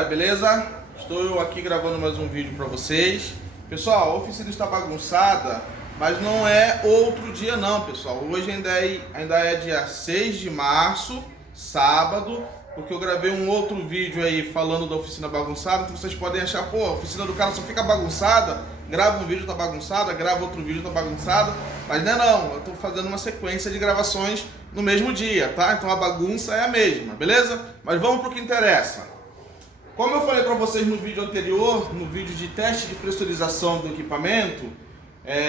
galera, beleza? Estou eu aqui gravando mais um vídeo para vocês. Pessoal, a oficina está bagunçada, mas não é outro dia não, pessoal. Hoje ainda é dia 6 de março, sábado, porque eu gravei um outro vídeo aí falando da oficina bagunçada, que vocês podem achar, pô, a oficina do cara só fica bagunçada, grava um vídeo tá bagunçada, grava outro vídeo tá bagunçado, mas não é não, eu tô fazendo uma sequência de gravações no mesmo dia, tá? Então a bagunça é a mesma, beleza? Mas vamos pro que interessa. Como eu falei para vocês no vídeo anterior, no vídeo de teste de pressurização do equipamento,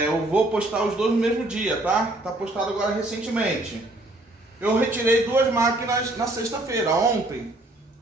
eu vou postar os dois no mesmo dia, tá? Tá postado agora recentemente. Eu retirei duas máquinas na sexta-feira, ontem.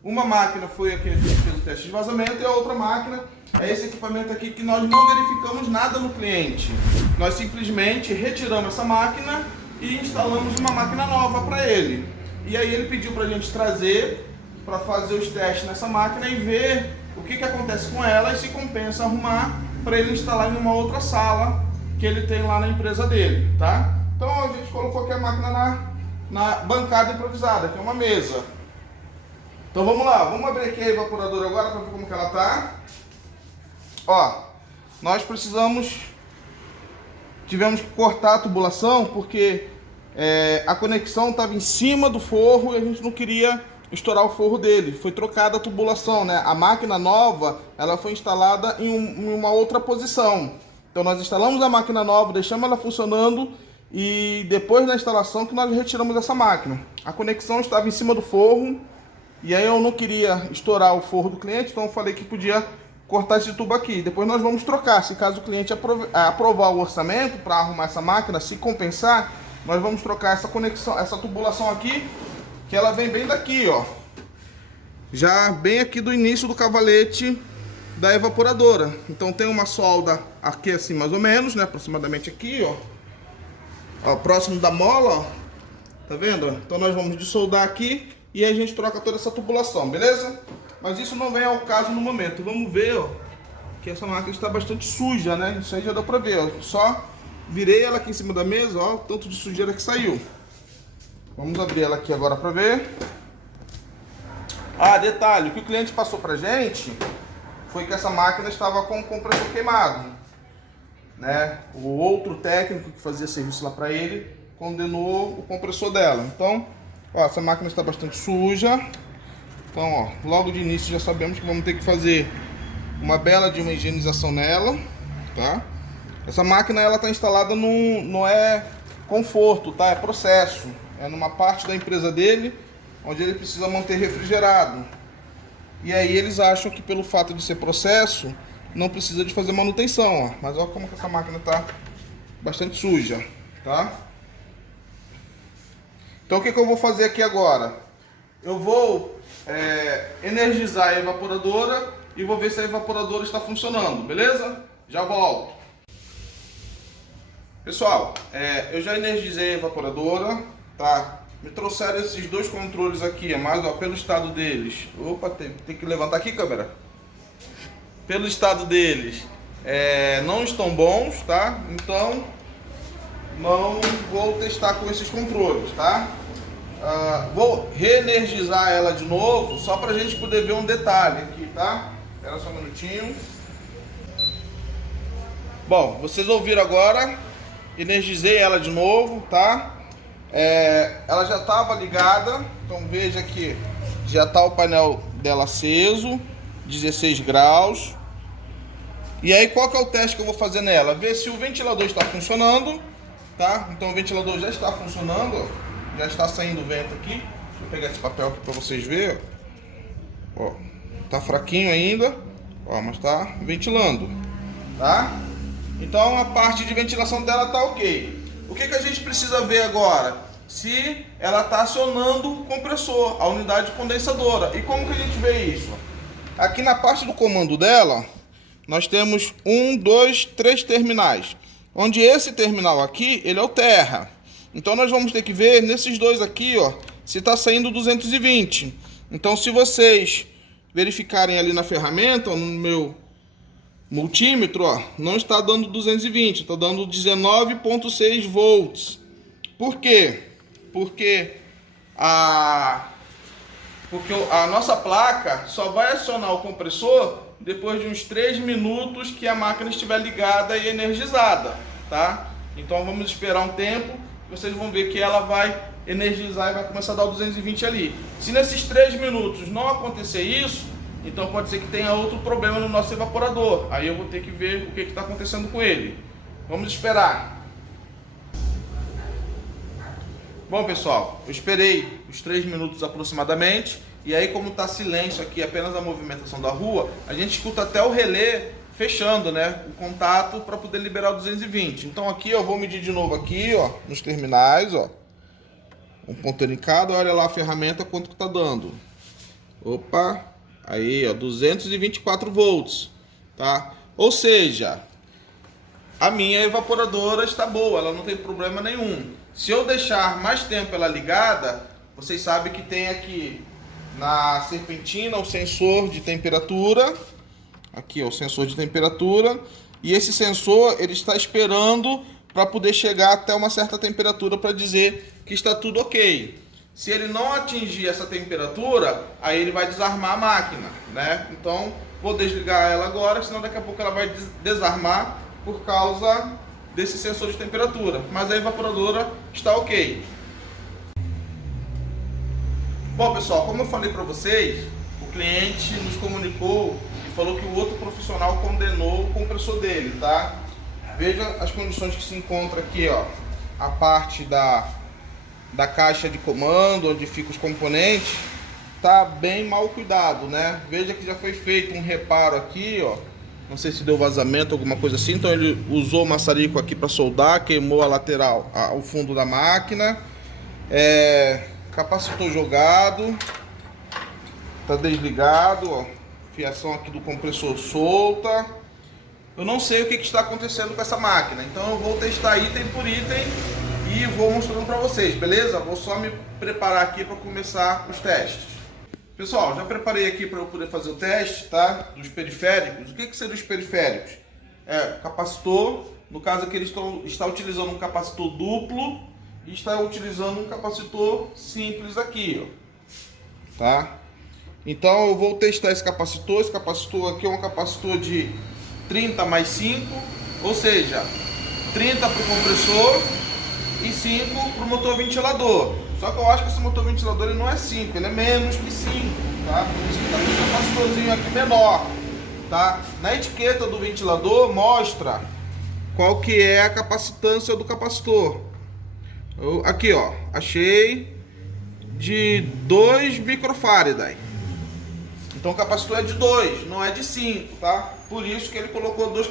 Uma máquina foi aquele que fez o teste de vazamento e a outra máquina é esse equipamento aqui que nós não verificamos nada no cliente. Nós simplesmente retiramos essa máquina e instalamos uma máquina nova para ele. E aí ele pediu para a gente trazer para fazer os testes nessa máquina e ver o que acontece com ela e se compensa arrumar para ele instalar em uma outra sala que ele tem lá na empresa dele, tá? Então a gente colocou aqui a máquina na bancada improvisada, que é uma mesa. Então vamos lá, vamos abrir aqui a evaporadora agora para ver como que ela tá. Ó, nós tivemos que cortar a tubulação porque a conexão estava em cima do forro e a gente não queria estourar o forro dele. Foi trocada a tubulação, né? A máquina nova, ela foi instalada em uma outra posição. Então nós instalamos a máquina nova, deixamos ela funcionando e depois da instalação que nós retiramos essa máquina. A conexão estava em cima do forro e aí eu não queria estourar o forro do cliente, então eu falei que podia cortar esse tubo aqui. Depois nós vamos trocar, se caso o cliente aprovar o orçamento para arrumar essa máquina, se compensar, nós vamos trocar essa conexão, essa tubulação aqui, que ela vem bem daqui, ó. Já bem aqui do início do cavalete da evaporadora. Então tem uma solda aqui assim mais ou menos, né, aproximadamente aqui, ó, próximo da mola, ó. Tá vendo? Então nós vamos desoldar aqui e aí a gente troca toda essa tubulação, beleza? Mas isso não vem ao caso no momento. Vamos ver, ó, que essa máquina está bastante suja, né? Isso aí já dá pra ver, ó. Só virei ela aqui em cima da mesa, ó, o tanto de sujeira que saiu. Vamos abrir ela aqui agora para ver. Ah, detalhe, o que o cliente passou pra gente foi que essa máquina estava com o compressor queimado, né? O outro técnico que fazia serviço lá para ele condenou o compressor dela. Então, ó, essa máquina está bastante suja. Então, ó, logo de início já sabemos que vamos ter que fazer uma bela de uma higienização nela, tá? Essa máquina ela está instalada não é conforto, tá? É processo. É numa parte da empresa dele, onde ele precisa manter refrigerado. E aí eles acham que pelo fato de ser processo, não precisa de fazer manutenção, ó. Mas olha como que essa máquina está bastante suja, tá? Então o que eu vou fazer aqui agora? Eu vou energizar a evaporadora e vou ver se a evaporadora está funcionando, beleza? Já volto. Pessoal, eu já energizei a evaporadora, tá? Me trouxeram esses dois controles aqui, mas ó, pelo estado deles, opa, tem que levantar aqui, câmera. Pelo estado deles, não estão bons, tá? Então não vou testar com esses controles, tá? Vou reenergizar ela de novo, só pra gente poder ver um detalhe aqui, tá? Espera só um minutinho. Bom, vocês ouviram agora, energizei ela de novo, tá? Ela já estava ligada, então veja que já está o painel dela aceso, 16 graus. E aí qual que é o teste que eu vou fazer nela? Ver se o ventilador está funcionando, tá? Então o ventilador já está funcionando, ó. Já está saindo vento aqui. Deixa eu pegar esse papel aqui para vocês verem. Ó, tá fraquinho ainda, ó, mas tá ventilando, tá? Então a parte de ventilação dela tá ok. O que a gente precisa ver agora? Se ela está acionando o compressor, a unidade condensadora. E como que a gente vê isso? Aqui na parte do comando dela, nós temos 1, 2, 3 terminais. Onde esse terminal aqui, ele é o terra. Então nós vamos ter que ver nesses dois aqui, ó, se está saindo 220. Então se vocês verificarem ali na ferramenta, ó, no meu multímetro, ó, não está dando 220, está dando 19,6 volts. Por quê? Porque porque a nossa placa só vai acionar o compressor depois de uns 3 minutos que a máquina estiver ligada e energizada, tá? Então vamos esperar um tempo, vocês vão ver que ela vai energizar e vai começar a dar o 220 ali. Se nesses 3 minutos não acontecer isso, então pode ser que tenha outro problema no nosso evaporador. Aí eu vou ter que ver o que está acontecendo com ele. Vamos esperar. Bom, pessoal, eu esperei os 3 minutos aproximadamente. E aí, como está silêncio aqui, apenas a movimentação da rua, a gente escuta até o relé fechando, né, o contato para poder liberar o 220. Então aqui eu vou medir de novo aqui, ó, nos terminais, ó. Um ponteiro em cada, olha lá a ferramenta quanto que tá dando. Opa, aí, ó, 224 volts, tá? Ou seja, a minha evaporadora está boa, ela não tem problema nenhum. Se eu deixar mais tempo ela ligada, vocês sabem que tem aqui na serpentina o sensor de temperatura. Aqui, ó, o sensor de temperatura. E esse sensor, ele está esperando para poder chegar até uma certa temperatura para dizer que está tudo ok. Se ele não atingir essa temperatura, aí ele vai desarmar a máquina, né? Então, vou desligar ela agora, senão daqui a pouco ela vai desarmar por causa desse sensor de temperatura. Mas a evaporadora está ok. Bom, pessoal, como eu falei para vocês, o cliente nos comunicou e falou que o outro profissional condenou o compressor dele, tá? Veja as condições que se encontra aqui, ó. A parte da caixa de comando, onde ficam os componentes, tá bem mal cuidado, né? Veja que já foi feito um reparo aqui, ó. Não sei se deu vazamento, alguma coisa assim. Então ele usou o maçarico aqui para soldar, queimou a lateral, o fundo da máquina. Capacitor jogado, tá desligado, ó. Fiação aqui do compressor solta. Eu não sei o que está acontecendo com essa máquina, então eu vou testar item por item e vou mostrando para vocês, beleza? Vou só me preparar aqui para começar os testes. Pessoal, já preparei aqui para eu poder fazer o teste, tá? Dos periféricos. O que seriam os periféricos? Capacitor. No caso aqui ele está utilizando um capacitor duplo e está utilizando um capacitor simples aqui, ó. Tá? Então eu vou testar esse capacitor. Esse capacitor aqui é um capacitor de 30 mais 5, ou seja, 30 para o compressor e 5 para o motor ventilador. Só que eu acho que esse motor ventilador ele não é 5, ele é menos que 5, tá? Por isso que está com esse capacitorzinho aqui menor, tá? Na etiqueta do ventilador mostra qual que é a capacitância do capacitor. Aqui, ó, achei de 2 microfarad. Então o capacitor é de 2, não é de 5, tá? Por isso que ele colocou dois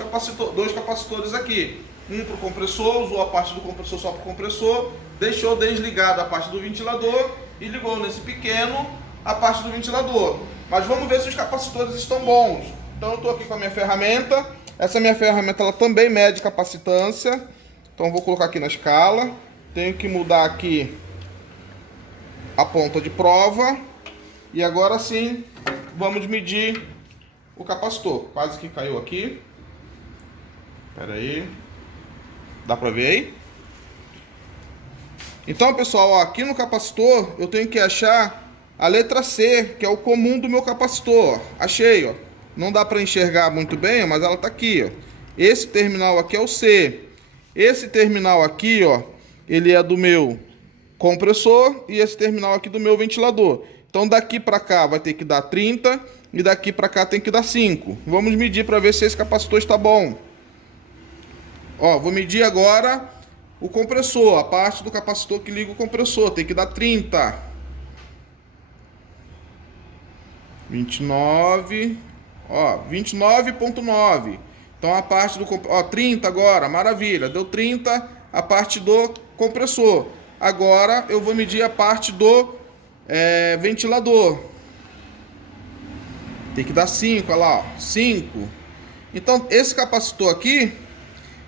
capacitores aqui. Um para o compressor, usou a parte do compressor só para o compressor, deixou desligado a parte do ventilador e ligou nesse pequeno a parte do ventilador. Mas vamos ver se os capacitores estão bons. Então eu estou aqui com a minha ferramenta. Essa minha ferramenta ela também mede capacitância. Então eu vou colocar aqui na escala. Tenho que mudar aqui a ponta de prova. E agora sim, vamos medir o capacitor. Quase que caiu aqui. Espera aí. Dá pra ver aí? Então, pessoal, ó, aqui no capacitor eu tenho que achar a letra C, que é o comum do meu capacitor. Achei, ó. Não dá para enxergar muito bem, mas ela tá aqui, ó. Esse terminal aqui é o C. Esse terminal aqui, ó, ele é do meu compressor e esse terminal aqui do meu ventilador. Então daqui para cá vai ter que dar 30 e daqui para cá tem que dar 5. Vamos medir para ver se esse capacitor está bom. Ó, vou medir agora o compressor, a parte do capacitor que liga o compressor, tem que dar 30. 29, ó, 29.9. Então a parte do, ó, 30 agora, maravilha, deu 30 a parte do compressor. Agora eu vou medir a parte do ventilador. Tem que dar 5, olha lá, ó, 5. Então esse capacitor aqui,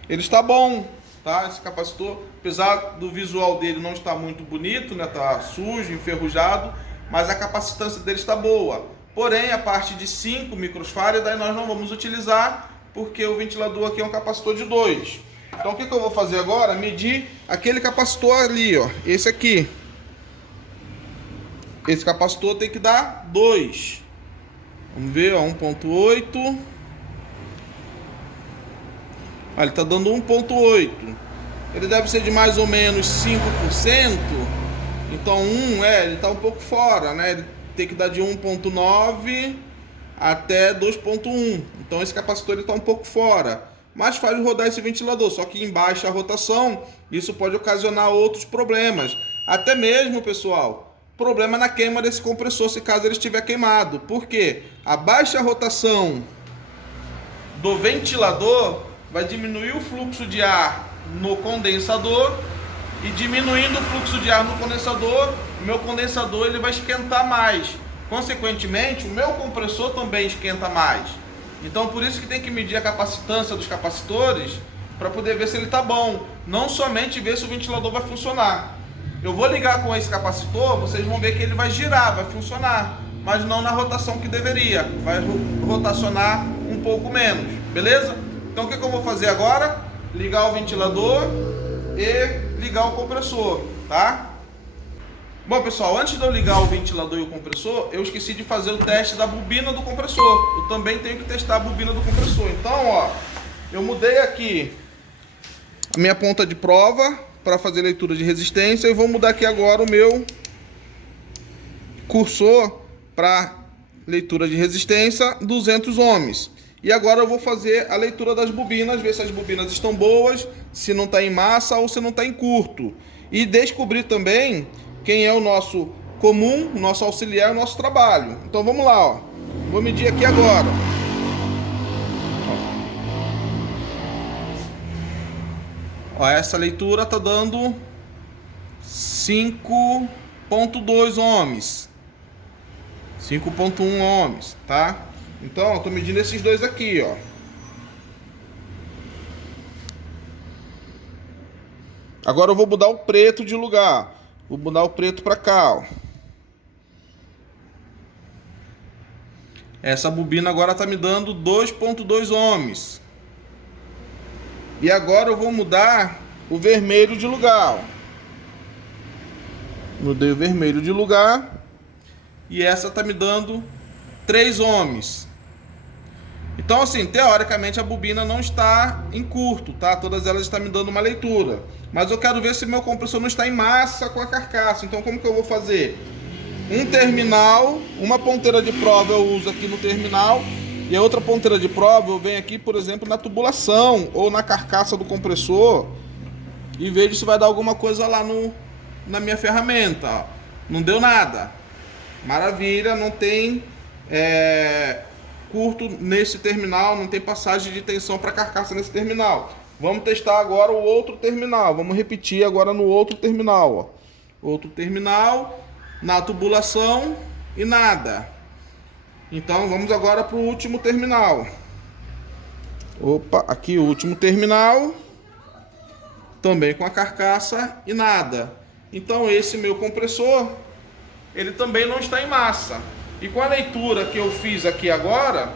ele está bom, tá? Esse capacitor, apesar do visual dele não estar muito bonito, né? Tá sujo, enferrujado, mas a capacitância dele está boa. Porém, a parte de 5 microfarad daí nós não vamos utilizar, porque o ventilador aqui é um capacitor de 2. Então o que eu vou fazer agora? Medir aquele capacitor ali, ó, esse aqui. esse capacitor tem que dar 2. Vamos ver, ó, 1.8. Ele está dando 1.8. Ele deve ser de mais ou menos 5%. Então ele está um pouco fora, né? Ele tem que dar de 1.9 até 2.1. Então esse capacitor está um pouco fora. Mas faz rodar esse ventilador. Só que em baixa rotação, isso pode ocasionar outros problemas. Até mesmo, pessoal, problema na queima desse compressor, se caso ele estiver queimado. Por quê? A baixa rotação do ventilador vai diminuir o fluxo de ar no condensador, e diminuindo o fluxo de ar no condensador, o meu condensador ele vai esquentar mais. Consequentemente, o meu compressor também esquenta mais. Então, por isso que tem que medir a capacitância dos capacitores para poder ver se ele está bom. Não somente ver se o ventilador vai funcionar. Eu vou ligar com esse capacitor, vocês vão ver que ele vai girar, vai funcionar, mas não na rotação que deveria. Vai rotacionar um pouco menos, beleza? Então, o que eu vou fazer agora? Ligar o ventilador e ligar o compressor, tá? Bom, pessoal, antes de eu ligar o ventilador e o compressor, eu esqueci de fazer o teste da bobina do compressor. Eu também tenho que testar a bobina do compressor. Então, ó, eu mudei aqui a minha ponta de prova para fazer leitura de resistência e vou mudar aqui agora o meu cursor para leitura de resistência 200 ohms. E agora eu vou fazer a leitura das bobinas, ver se as bobinas estão boas, se não está em massa ou se não está em curto. E descobrir também quem é o nosso comum, o nosso auxiliar, o nosso trabalho. Então vamos lá, ó. Vou medir aqui agora. Ó, essa leitura está dando 5.2 ohms. 5.1 ohms, tá? Então, eu estou medindo esses dois aqui, ó. Agora eu vou mudar o preto de lugar. Vou mudar o preto para cá, ó. Essa bobina agora está me dando 2.2 ohms. E agora eu vou mudar o vermelho de lugar, ó. Mudei o vermelho de lugar. E essa está me dando 3 ohms. Então, assim, teoricamente a bobina não está em curto, tá? Todas elas estão me dando uma leitura. Mas eu quero ver se meu compressor não está em massa com a carcaça. Então, como que eu vou fazer? Um terminal, uma ponteira de prova eu uso aqui no terminal. E a outra ponteira de prova eu venho aqui, por exemplo, na tubulação ou na carcaça do compressor. E vejo se vai dar alguma coisa lá na minha ferramenta, ó. Não deu nada. Maravilha, não tem curto nesse terminal, não tem passagem de tensão para carcaça nesse terminal. Vamos testar agora o outro terminal. Vamos repetir agora no outro terminal, ó. Outro terminal, na tubulação e nada. Então vamos agora para o último terminal. Opa, aqui o último terminal. Também com a carcaça e nada. Então esse meu compressor, ele também não está em massa. E com a leitura que eu fiz aqui agora,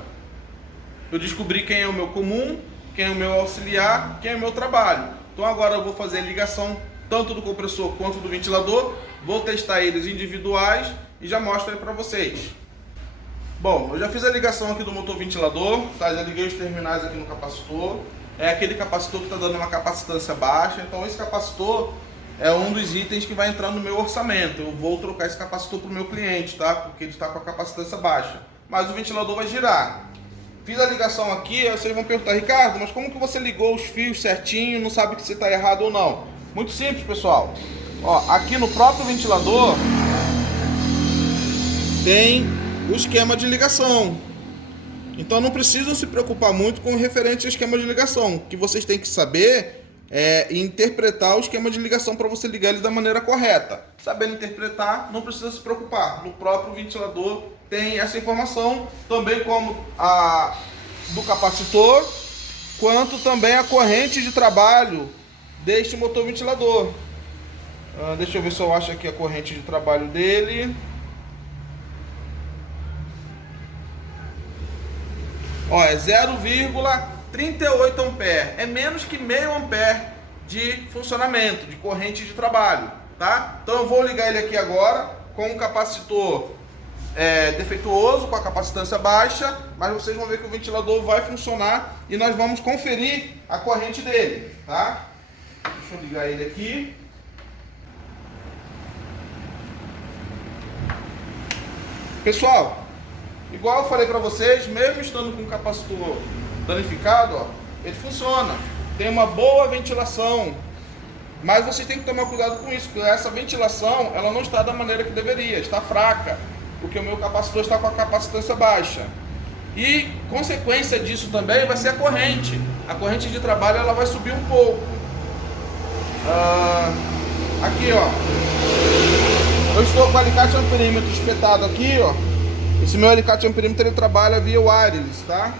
eu descobri quem é o meu comum, quem é o meu auxiliar, quem é o meu trabalho. Então agora eu vou fazer a ligação tanto do compressor quanto do ventilador. Vou testar eles individuais e já mostro aí para vocês. Bom, eu já fiz a ligação aqui do motor ventilador, tá? Já liguei os terminais aqui no capacitor. É aquele capacitor que está dando uma capacitância baixa. Então esse capacitor é um dos itens que vai entrar no meu orçamento. Eu vou trocar esse capacitor para o meu cliente, tá? Porque ele está com a capacitância baixa. Mas o ventilador vai girar. Fiz a ligação aqui, aí vocês vão perguntar: Ricardo, mas como que você ligou os fios certinho, não sabe se está errado ou não? Muito simples, pessoal. Ó, aqui no próprio ventilador tem o esquema de ligação. Então não precisam se preocupar muito com o referente ao esquema de ligação. O que vocês têm que saber é interpretar o esquema de ligação para você ligar ele da maneira correta. Sabendo interpretar, não precisa se preocupar. No próprio ventilador tem essa informação, também como a do capacitor, quanto também a corrente de trabalho deste motor ventilador. Deixa eu ver se eu acho aqui a corrente de trabalho dele. Ó, é 0,38 ampere, é menos que meio ampere de funcionamento, de corrente de trabalho, tá? Então eu vou ligar ele aqui agora, com um capacitor defeituoso, com a capacitância baixa, mas vocês vão ver que o ventilador vai funcionar e nós vamos conferir a corrente dele, tá? Deixa eu ligar ele aqui. Pessoal, igual eu falei para vocês, mesmo estando com o capacitor danificado, ó, ele funciona, tem uma boa ventilação, mas vocês têm que tomar cuidado com isso, porque essa ventilação ela não está da maneira que deveria, está fraca, porque o meu capacitor está com a capacitância baixa. E consequência disso também vai ser a corrente de trabalho ela vai subir um pouco. Aqui, ó, eu estou com o alicate amperímetro espetado aqui, ó. Esse meu alicate amperímetro ele trabalha via wireless, tá?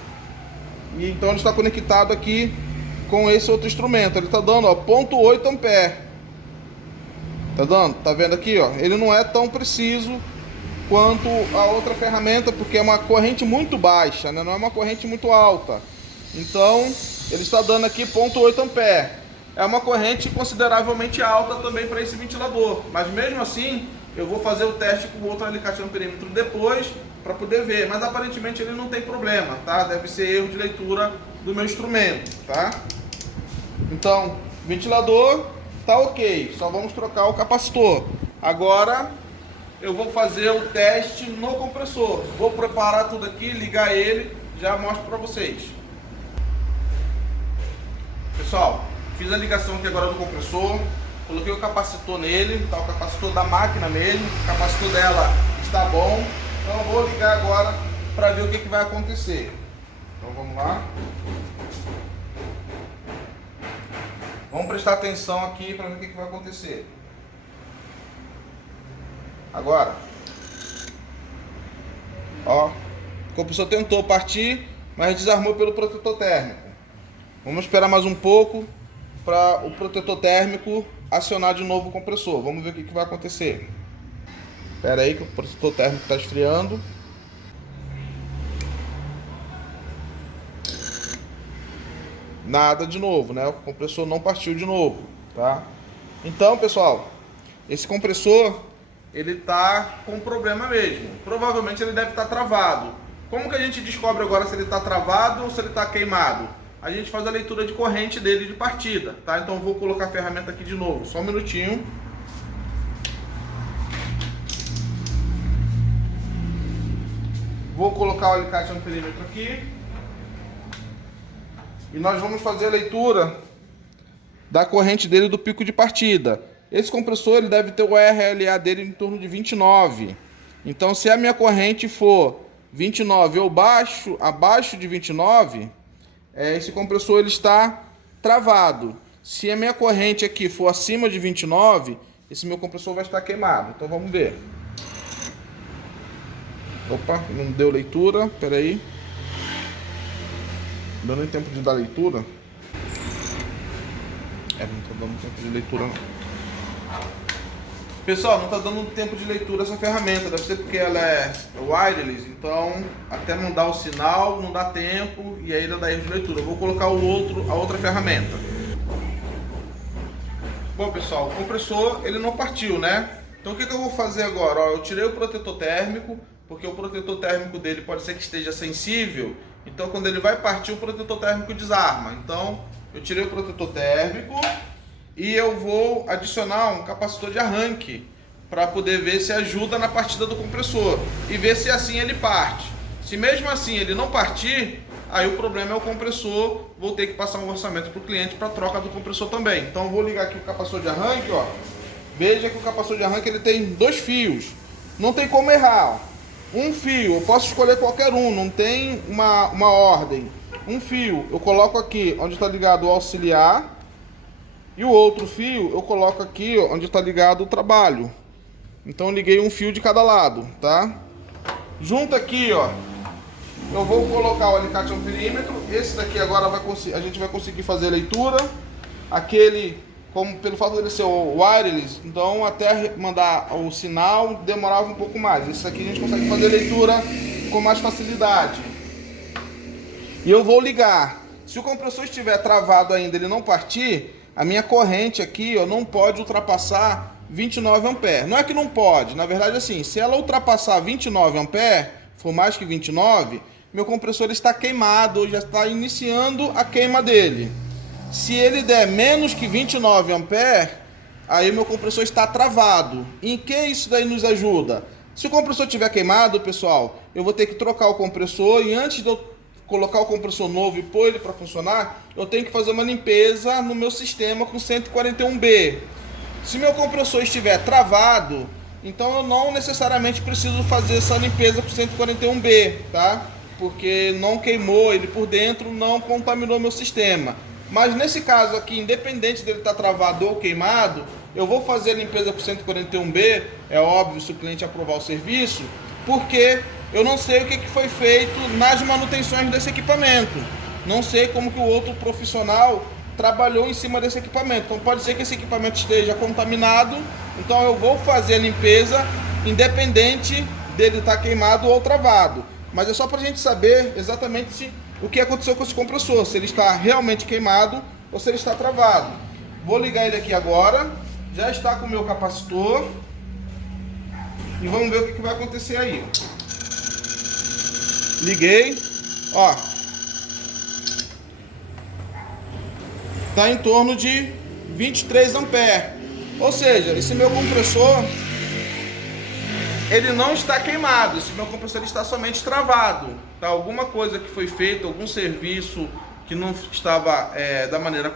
E então ele está conectado aqui com esse outro instrumento. Ele está dando, ó, 0,8 ampere. Tá dando? Tá vendo aqui, ó? Ele não é tão preciso quanto a outra ferramenta, porque é uma corrente muito baixa, né? Não é uma corrente muito alta. Então, ele está dando aqui 0,8 ampere. É uma corrente consideravelmente alta também para esse ventilador. Mas mesmo assim, eu vou fazer o teste com o outro alicate amperímetro depois para poder ver. Mas aparentemente ele não tem problema, tá? Deve ser erro de leitura do meu instrumento, tá? Então, ventilador tá ok. Só vamos trocar o capacitor. Agora eu vou fazer o teste no compressor. Vou preparar tudo aqui, ligar ele, já mostro para vocês. Pessoal, fiz a ligação aqui agora do compressor, coloquei o capacitor nele, tá o capacitor da máquina mesmo, o capacitor dela está bom. Então eu vou ligar agora para ver o que vai acontecer. Então vamos lá. Vamos prestar atenção aqui para ver o que vai acontecer. Agora, ó, o compressor tentou partir, mas desarmou pelo protetor térmico. Vamos esperar mais um pouco para o protetor térmico acionar de novo o compressor. Vamos ver o que vai acontecer. Espera aí que o protetor térmico está esfriando. Nada de novo, né? O compressor não partiu de novo, tá? Então, pessoal, esse compressor ele tá com problema mesmo. Provavelmente ele deve estar travado. Como que a gente descobre agora se ele está travado ou se ele está queimado? A gente faz a leitura de corrente dele de partida, tá? Então eu vou colocar a ferramenta aqui de novo, só um minutinho. Vou colocar o alicate amperímetro aqui. E nós vamos fazer a leitura da corrente dele do pico de partida. Esse compressor ele deve ter o RLA dele em torno de 29. Então se a minha corrente for 29 ou abaixo de 29, esse compressor ele está travado. Se a minha corrente aqui for acima de 29, esse meu compressor vai estar queimado. Então vamos ver. Opa, não deu leitura, espera aí. Não deu nem tempo de dar leitura. Não está dando tempo de leitura não. Pessoal, não está dando tempo de leitura essa ferramenta. Deve ser porque ela é wireless, então até não dar o sinal, não dá tempo e aí ainda dá erro de leitura. Eu vou colocar a outra ferramenta. Bom, pessoal, o compressor ele não partiu, né? Então o que eu vou fazer agora? Ó, eu tirei o protetor térmico, porque o protetor térmico dele pode ser que esteja sensível. Então quando ele vai partir, o protetor térmico desarma. Então eu tirei o protetor térmico e eu vou adicionar um capacitor de arranque para poder ver se ajuda na partida do compressor e ver se assim ele parte. Se mesmo assim ele não partir, aí o problema é o compressor. Vou ter que passar um orçamento para o cliente para troca do compressor também. Então eu vou ligar aqui o capacitor de arranque, ó. Veja que o capacitor de arranque ele tem 2 fios. Não tem como errar. Um fio, eu posso escolher qualquer um, não tem uma ordem. Um fio eu coloco aqui onde está ligado o auxiliar. E o outro fio eu coloco aqui onde está ligado o trabalho. Então eu liguei um fio de cada lado, tá? Junto aqui, ó, eu vou colocar o alicate amperímetro. Esse daqui agora a gente vai conseguir fazer a leitura. Aquele, como pelo fato dele ser o wireless, então até mandar o sinal demorava um pouco mais. Esse aqui a gente consegue fazer a leitura com mais facilidade. E eu vou ligar. Se o compressor estiver travado ainda, ele não partir, a minha corrente aqui, ó, não pode ultrapassar 29 amperes. Não é que não pode, na verdade assim, se ela ultrapassar 29 amperes, for mais que 29, meu compressor está queimado, já está iniciando a queima dele. Se ele der menos que 29 amperes, aí meu compressor está travado. Em que isso daí nos ajuda? Se o compressor estiver queimado, pessoal, eu vou ter que trocar o compressor e antes de eu colocar o compressor novo e pôr ele para funcionar, eu tenho que fazer uma limpeza no meu sistema com 141B. Se meu compressor estiver travado, então eu não necessariamente preciso fazer essa limpeza com 141B, tá? Porque não queimou ele por dentro, não contaminou meu sistema. Mas nesse caso aqui, independente dele estar travado ou queimado, eu vou fazer a limpeza por 141B, é óbvio, se o cliente aprovar o serviço, porque eu não sei o que foi feito nas manutenções desse equipamento. Não sei como que o outro profissional trabalhou em cima desse equipamento. Então pode ser que esse equipamento esteja contaminado, então eu vou fazer a limpeza independente dele estar queimado ou travado. Mas é só para a gente saber exatamente o que aconteceu com esse compressor, se ele está realmente queimado ou se ele está travado. Vou ligar ele aqui agora, já está com o meu capacitor e vamos ver o que vai acontecer aí. Liguei, ó, está em torno de 23 amperes, ou seja, esse meu compressor ele não está queimado, esse meu compressor está somente travado, tá? Alguma coisa que foi feita, algum serviço que não estava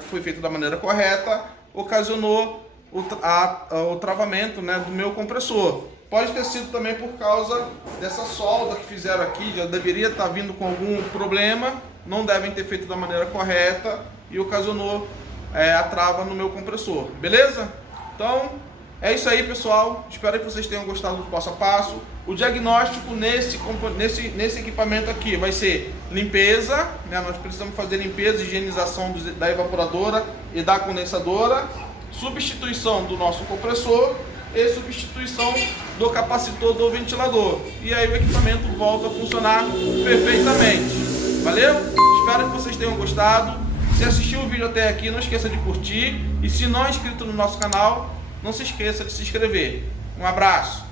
foi feito da maneira correta, ocasionou o travamento, né, do meu compressor. Pode ter sido também por causa dessa solda que fizeram aqui, já deveria estar vindo com algum problema, não devem ter feito da maneira correta e ocasionou a trava no meu compressor, beleza? Então é isso aí, pessoal, espero que vocês tenham gostado do passo a passo. O diagnóstico nesse equipamento aqui vai ser limpeza, né? Nós precisamos fazer limpeza e higienização da evaporadora e da condensadora, substituição do nosso compressor e substituição do capacitor do ventilador. E aí o equipamento volta a funcionar perfeitamente. Valeu? Espero que vocês tenham gostado. Se assistiu o vídeo até aqui, não esqueça de curtir. E se não é inscrito no nosso canal, não se esqueça de se inscrever. Um abraço!